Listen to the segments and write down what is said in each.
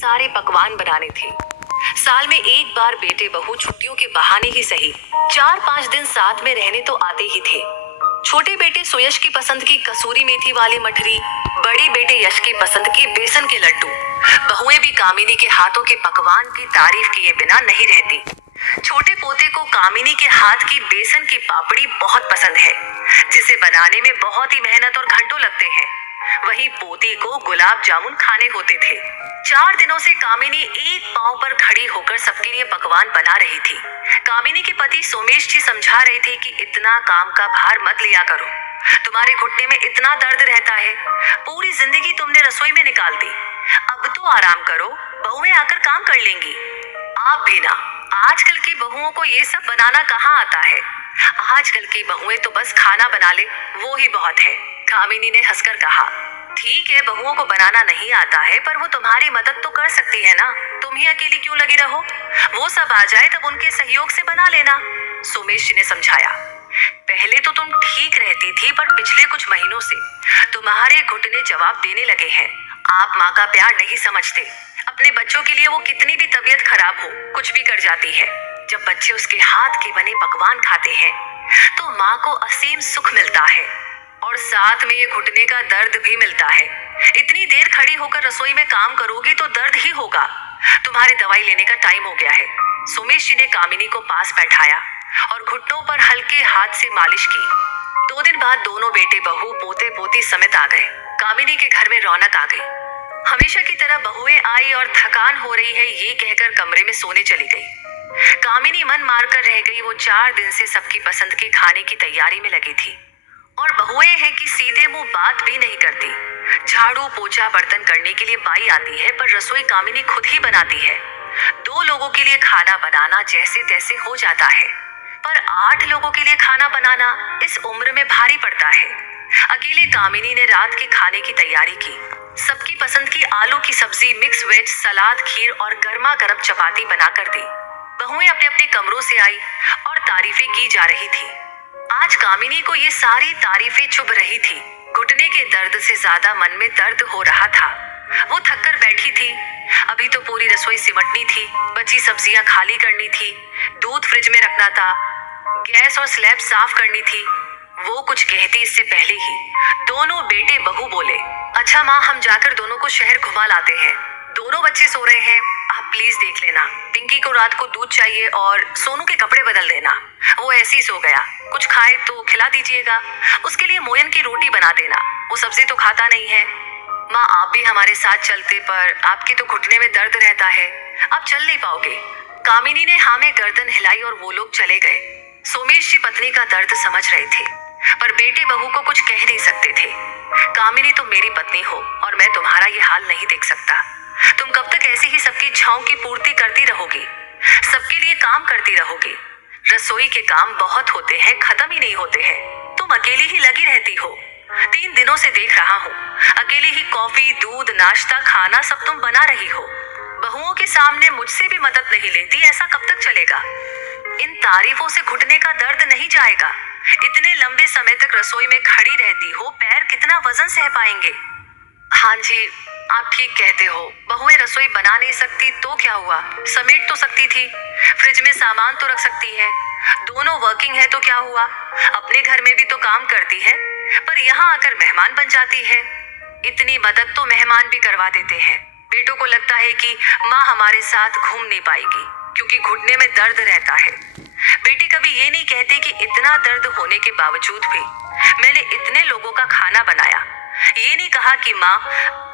सारे पकवान बनाने थे। साल में एक बार बेटे बहू छुट्टियों के बहाने ही सही 4-5 दिन साथ में रहने तो आते ही थे। छोटे बेटे सुयश की पसंद की कसूरी मेथी वाली मठरी, बड़े बेटे यश की पसंद के बेसन के लड्डू। बहुएं भी कामिनी के हाथों के पकवान की तारीफ किए बिना नहीं रहती। छोटे पोते को कामिनी के हाथ की बेसन की पापड़ी बहुत पसंद है, जिसे बनाने में बहुत ही मेहनत और घंटों लगते हैं। वहीं पोती को गुलाब जामुन खाने होते थे। 4 दिनों से कामिनी एक पांव पर खड़ी होकर सबके लिए पकवान बना रही थी। कामिनी के पति सोमेश जी समझा रहे थे कि इतना काम का भार मत लिया करो, तुम्हारे घुटने में इतना दर्द रहता है, पूरी जिंदगी तुमने रसोई में निकाल दी, अब तो आराम करो, बहुएं आकर काम कर लेंगी। आप भी ना, आजकल की बहुओं को ये सब बनाना कहाँ आता है। आजकल की बहुएं तो बस खाना बना ले, वो ही बहुत है। कामिनी ने हंसकर कहा, ठीक है, बहुओं को बनाना नहीं आता है, पर वो तुम्हारी मदद तो कर सकती है ना, तुम ही अकेली क्यों लगी रहो, वो सब आ जाए तब उनके सहयोग से बना लेना। सोमेश जी ने समझाया, पहले तो तुम ठीक रहती थी, पर पिछले कुछ महीनों से तुम्हारे घुटने जवाब देने लगे हैं। आप माँ का प्यार नहीं समझते। अपने बच्चों के लिए वो कितनी भी तबीयत खराब हो, कुछ भी कर जाती है। जब बच्चे उसके हाथ के बने पकवान खाते हैं तो माँ को असीम सुख मिलता है, और साथ में ये घुटने का दर्द भी मिलता है। इतनी देर खड़ी होकर रसोई में काम करोगी तो दर्द ही होगा। तुम्हारे दवाई लेने का टाइम हो गया है। सोमेश जी ने कामिनी को पास बैठाया और घुटनों पर हल्के हाथ से मालिश की। 2 दिन बाद दोनों बेटे बहू पोते पोती समेत आ गए। कामिनी के घर में रौनक आ गई। हमेशा की तरह बहुएं आई और थकान हो रही है ये कहकर कमरे में सोने चली गई। कामिनी मन मारकर रह गई। वो 4 दिन से सबकी पसंद के खाने की तैयारी में लगी थी, और बहुएं हैं कि सीधे मुंह बात भी नहीं करती। झाड़ू पोछा बर्तन करने के लिए बाई आती है, पर रसोई कामिनी खुद ही बनाती है। 2 लोगों के लिए खाना बनाना जैसे तैसे हो जाता है, पर 8 लोगों के लिए खाना बनाना इस उम्र में भारी पड़ता है। अकेले कामिनी ने रात के खाने की तैयारी की। सबकी पसंद की आलू की सब्जी, मिक्स वेज, सलाद, खीर और गर्मा गर्म चपाती बनाकर दी। बहुएं अपने अपने कमरों से आई और तारीफें की जा रही थी। आज कामिनी को ये सारी तारीफें चुभ रही थी। घुटने के दर्द से ज्यादा मन में दर्द हो रहा था। वो थककर बैठी थी। अभी तो पूरी रसोई सिमटनी थी, बची सब्जियां खाली करनी थी, दूध फ्रिज में रखना था, गैस और स्लैब साफ करनी थी। वो कुछ कहती इससे पहले ही दोनों बेटे बहू बोले, अच्छा माँ, हम जाकर दोनों को शहर घुमा लाते हैं। दोनों बच्चे सो रहे हैं, आप प्लीज देख लेना। पिंकी को रात को दूध चाहिए और सोनू के कपड़े बदल देना, वो ऐसे ही सो गया। कुछ खाए तो खिला दीजिएगा। उसके लिए मोयन की रोटी बना देना, वो सब्जी तो खाता नहीं है। माँ, आप भी हमारे साथ चलते, पर आपके तो घुटने में दर्द रहता है, आप चल नहीं पाओगे। कामिनी ने हाँ में गर्दन हिलाई और वो लोग चले गए। सोमेश जी पत्नी का दर्द समझ रहे थे, पर बेटे बहू को कुछ कह नहीं सकते थे। कामिनी, तुम मेरी पत्नी हो और मैं तुम्हारा ये हाल नहीं देख सकता। तुम कब तक ऐसे ही सबकी इच्छाओं की पूर्ति करती रहोगी, सबके लिए काम करती रहोगी। रसोई के काम बहुत होते हैं, खत्म ही नहीं होते हैं। तुम अकेली ही लगी रहती हो। 3 दिनों से देख रहा हूँ, अकेले ही कॉफी, दूध, नाश्ता, खाना सब तुम बना रही हो। बहुओं के सामने मुझसे भी मदद नहीं लेती, ऐसा कब तक चलेगा। इन तारीफों से घुटने का दर्द नहीं जाएगा। इतने लंबे समय तक रसोई में खड़ी रहती हो, पैर कितना वजन सह पाएंगे। हाँ जी, आप ठीक कहते हो। बहुएं रसोई बना नहीं सकती तो क्या हुआ, समेट तो सकती थी, फ्रिज में सामान तो रख सकती है। दोनों वर्किंग है तो क्या हुआ, अपने घर में भी तो काम करती है, पर यहाँ आकर मेहमान बन जाती है। इतनी मदद तो मेहमान भी करवा देते हैं। बेटों को लगता है कि माँ हमारे साथ घूम नहीं पाएगी क्योंकि घुटने में दर्द रहता है। बेटे कभी ये नहीं कहते कि इतना दर्द होने के बावजूद भी मैंने इतने लोगों का खाना बनाया। ये नहीं कहा कि माँ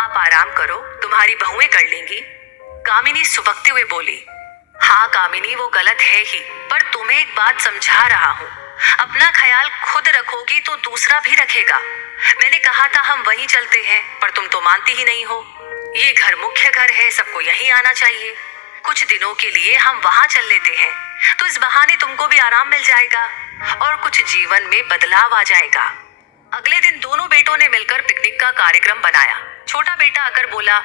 आप आराम करो, तुम्हारी बहुएं कर लेंगी। कामिनी सुबकते हुए बोली, हाँ कामिनी, वो गलत है ही, पर तुम्हें एक बात समझा रहा हूँ, अपना ख्याल खुद रखोगी तो दूसरा भी रखेगा। मैंने कहा था हम वहीं चलते हैं, पर तुम तो मानती ही नहीं हो। ये घर मुख्य घर है, सबको यहीं आना चाहिए। कुछ दिनों के लिए हम वहां चल लेते हैं, तो इस बहाने तुमको भी आराम मिल जाएगा और कुछ जीवन में बदलाव आ जाएगा। अगले दिन दोनों बेटों ने मिलकर पिकनिक का कार्यक्रम बनाया। छोटा बेटा आकर बोला,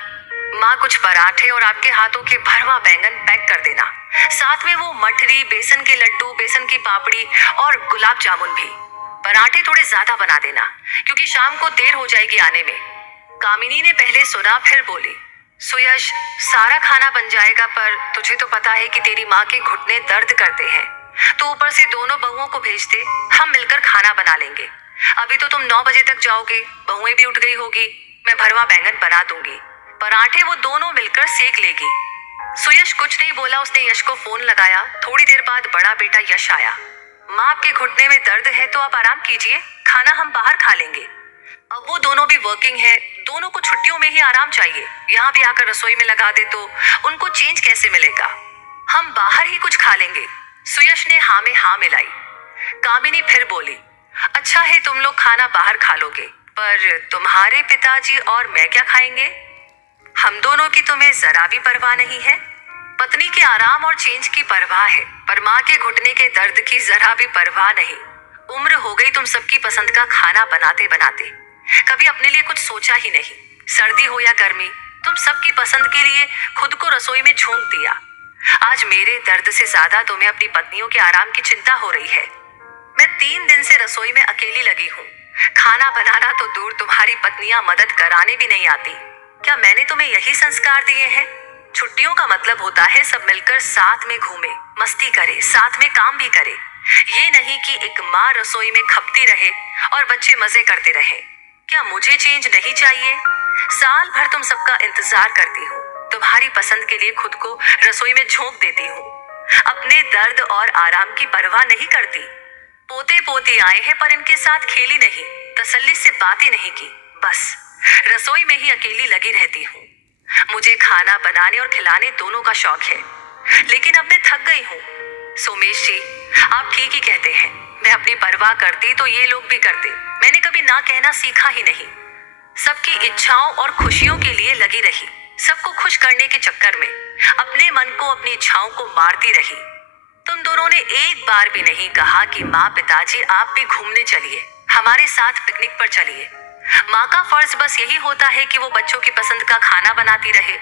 माँ कुछ पराठे और आपके हाथों के भरवा बैंगन पैक कर देना, साथ में वो मठरी, बेसन के लड्डू, बेसन की पापड़ी और गुलाब जामुन भी। पराठे थोड़े ज्यादा बना देना क्योंकि शाम को देर हो जाएगी आने में। कामिनी ने पहले सुना फिर बोली, सुयश, सारा खाना बन जाएगा पर तुझे तो पता है कि तेरी माँ के घुटने दर्द करते हैं। तो ऊपर से दोनों बहुओं को भेज दे, हम मिलकर खाना बना लेंगे। अभी तो तुम 9 बजे तक जाओगे, बहुएं भी उठ गई होगी। मैं भरवा बैंगन बना दूंगी, पराठे वो दोनों मिलकर सेक लेगी। सुयश कुछ नहीं बोला, उसने यश को फोन लगाया। थोड़ी देर बाद बड़ा बेटा यश आया। माँ, आपके घुटने में दर्द है तो आप आराम कीजिए, खाना हम बाहर खा लेंगे। अब वो दोनों भी वर्किंग है, दोनों को छुट्टियों में ही आराम चाहिए। यहाँ भी आकर रसोई में लगा दे तो उनको चेंज कैसे मिलेगा? हम बाहर ही कुछ खा लेंगे। सुयश ने हाँ में हाँ मिलाई। कामिनी फिर बोली, अच्छा है तुम लोग खाना बाहर खा लोगे, पर तुम्हारे पिताजी और मैं क्या खाएंगे? हम दोनों की तुम्हें जरा भी परवाह नहीं है। पत्नी के आराम और चेंज की परवाह है, पर माँ के घुटने के दर्द की जरा भी परवाह नहीं। उम्र हो गई तुम सबकी पसंद का खाना बनाते बनाते, कभी अपने लिए कुछ सोचा ही नहीं। सर्दी हो या गर्मी, तुम सबकी पसंद के लिए खुद को रसोई में झोंक दिया। आज मेरे दर्द से ज्यादा तुम्हें अपनी पत्नियों के आराम की चिंता हो रही है। मैं 3 दिन से रसोई में अकेली लगी हूँ। खाना बनाना तो दूर, तुम्हारी पत्नियां मदद कराने भी नहीं आती। क्या मैंने तुम्हें यही संस्कार दिए हैं? छुट्टियों का मतलब होता है सब मिलकर साथ में घूमे, मस्ती करे, साथ में काम भी करे। ये नहीं कि एक माँ रसोई में खपती रहे और बच्चे मजे करते रहे। क्या मुझे चेंज नहीं चाहिए? साल भर तुम सबका इंतजार करती हूँ, तुम्हारी पसंद के लिए खुद को रसोई में झोंक देती हूँ। अपने दर्द और आराम की परवाह नहीं करती। पोते पोती आए हैं पर इनके साथ खेली नहीं, तसल्ली से बातें नहीं की, बस रसोई में ही अकेली लगी रहती हूँ। मुझे खाना बनाने और खिलाने दोनों का शौक है, लेकिन अब मैं थक गई हूँ। सोमेश जी, आप ठीक ही कहते हैं। मैं अपनी परवाह करती तो ये लोग भी करते। मैंने कभी ना कहना सीखा ही नहीं। सबकी इच्छाओं और खुशियों के लिए लगी रही, सबको खुश करने के चक्कर में अपने मन को, अपनी इच्छाओं को मारती रही। तुम दोनों ने एक बार भी नहीं कहा कि माँ, पिताजी आप भी घूमने चलिए, हमारे साथ पिकनिक पर चलिए। माँ का फर्ज बस यही होता है कि वो बच्चों की पसंद का खाना बनाती रहे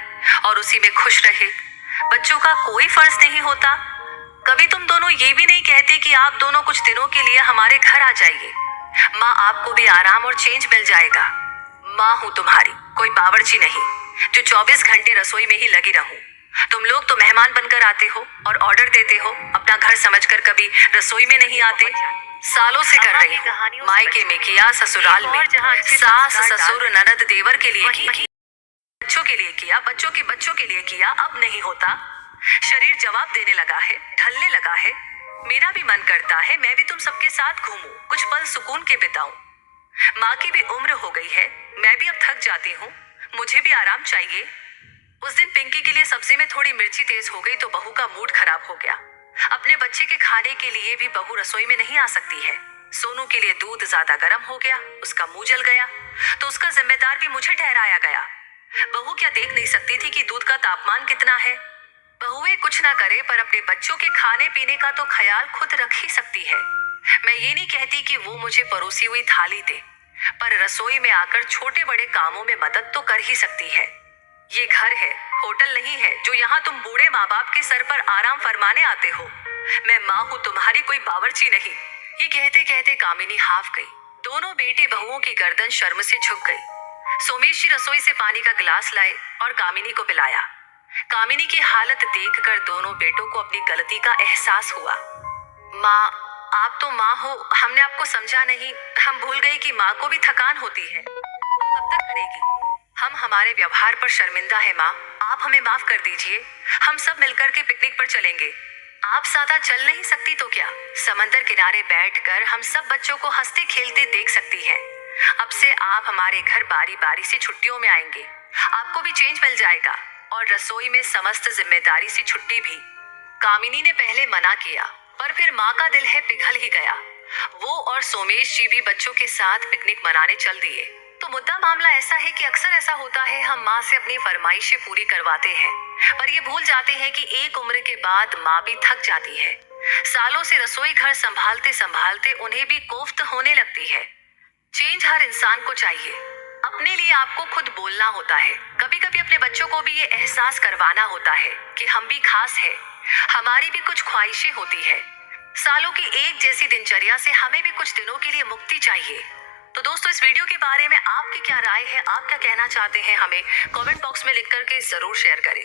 और उसी में खुश रहे। बच्चों का कोई फर्ज नहीं होता। कभी तुम दोनों ये भी नहीं कहते कि आप दोनों कुछ दिनों के लिए हमारे घर आ जाइए। माँ, आपको भी आराम और चेंज मिल जाएगा। माँ हूँ तुम्हारी, कोई बावर्ची नहीं जो 24 घंटे रसोई में ही लगी रहूं। तुम लोग तो मेहमान बनकर आते हो और ऑर्डर देते हो, अपना घर समझकर कभी रसोई में नहीं आते। सालों से कर रही हूँ, मायके में किया, ससुराल में, सास ससुर ननद देवर के लिए किया, बच्चों के लिए किया, बच्चों के बच्चों के लिए किया। अब नहीं होता। शरीर जवाब देने लगा है, ढलने लगा है। मेरा भी मन करता है मैं भी तुम सबके साथ घूमूं, कुछ पल सुकून के बिताऊं। माँ की भी उम्र हो गई है, मैं भी अब थक जाती हूँ, मुझे भी आराम चाहिए। उस दिन पिंकी के लिए सब्जी में थोड़ी मिर्ची तेज हो गई तो बहू का मूड खराब हो गया। अपने बच्चे के खाने के लिए भी बहू रसोई में नहीं आ सकती है। सोनू के लिए दूध ज्यादा गर्म हो गया, उसका मुंह जल गया, तो उसका जिम्मेदार भी मुझे ठहराया गया। बहू क्या देख नहीं सकती थी कि दूध का तापमान कितना है? बहुएं कुछ ना करे पर अपने बच्चों के खाने पीने का तो ख्याल खुद रख ही सकती है। मैं ये नहीं कहती कि वो मुझे परोसी हुई थाली दे, पर रसोई में आकर छोटे बड़े कामों में मदद तो कर ही सकती है। ये घर है, होटल नहीं है जो यहाँ तुम बूढ़े माँ बाप के सर पर आराम फरमाने आते हो। मैं माँ हूँ तुम्हारी, कोई बावर्ची नहीं। ये कहते कहते कामिनी हाफ गई। दोनों बेटे बहुओं की गर्दन शर्म से झुक गई। सोमेश जी रसोई से पानी का गिलास लाए और कामिनी को पिलाया। कामिनी की हालत देखकर दोनों बेटों को अपनी गलती का एहसास हुआ। माँ, आप तो माँ हो, हमने आपको समझा नहीं। हम भूल गए कि माँ को भी थकान होती है, कब तक करेगी। हम हमारे व्यवहार पर शर्मिंदा है माँ, आप हमें माफ कर दीजिए। हम सब मिलकर के पिकनिक पर चलेंगे। आप ज्यादा चल नहीं सकती तो क्या, समंदर किनारे बैठकर हम सब बच्चों को हंसते खेलते देख सकती हैं। अब से आप हमारे घर बारी बारी से छुट्टियों में आएंगे, आपको भी चेंज मिल जाएगा और रसोई में समस्त जिम्मेदारी से छुट्टी भी। कामिनी ने पहले मना किया, पर फिर माँ का दिल है पिघल ही गया। वो और सोमेश जी भी बच्चों के साथ पिकनिक मनाने चल दिए। तो मुद्दा मामला ऐसा है कि अक्सर ऐसा होता है, हम माँ से अपनी फरमाइशें पूरी करवाते हैं, पर ये भूल जाते हैं कि एक उम्र के बाद माँ भी थक जाती है। सालों से रसोई घर संभालते संभालते उन्हें भी कोफ्त होने लगती है। चेंज हर इंसान को चाहिए। अपने लिए आपको खुद बोलना होता है, कभी कभी अपने बच्चों को भी ये एहसास करवाना होता है कि हम भी खास है, हमारी भी कुछ ख्वाहिशें होती है। सालों की एक जैसी दिनचर्या से हमें भी कुछ दिनों के लिए मुक्ति चाहिए। तो दोस्तों, इस वीडियो के बारे में आपकी क्या राय है, आप क्या कहना चाहते हैं, हमें कमेंट बॉक्स में लिख करके जरूर शेयर करें।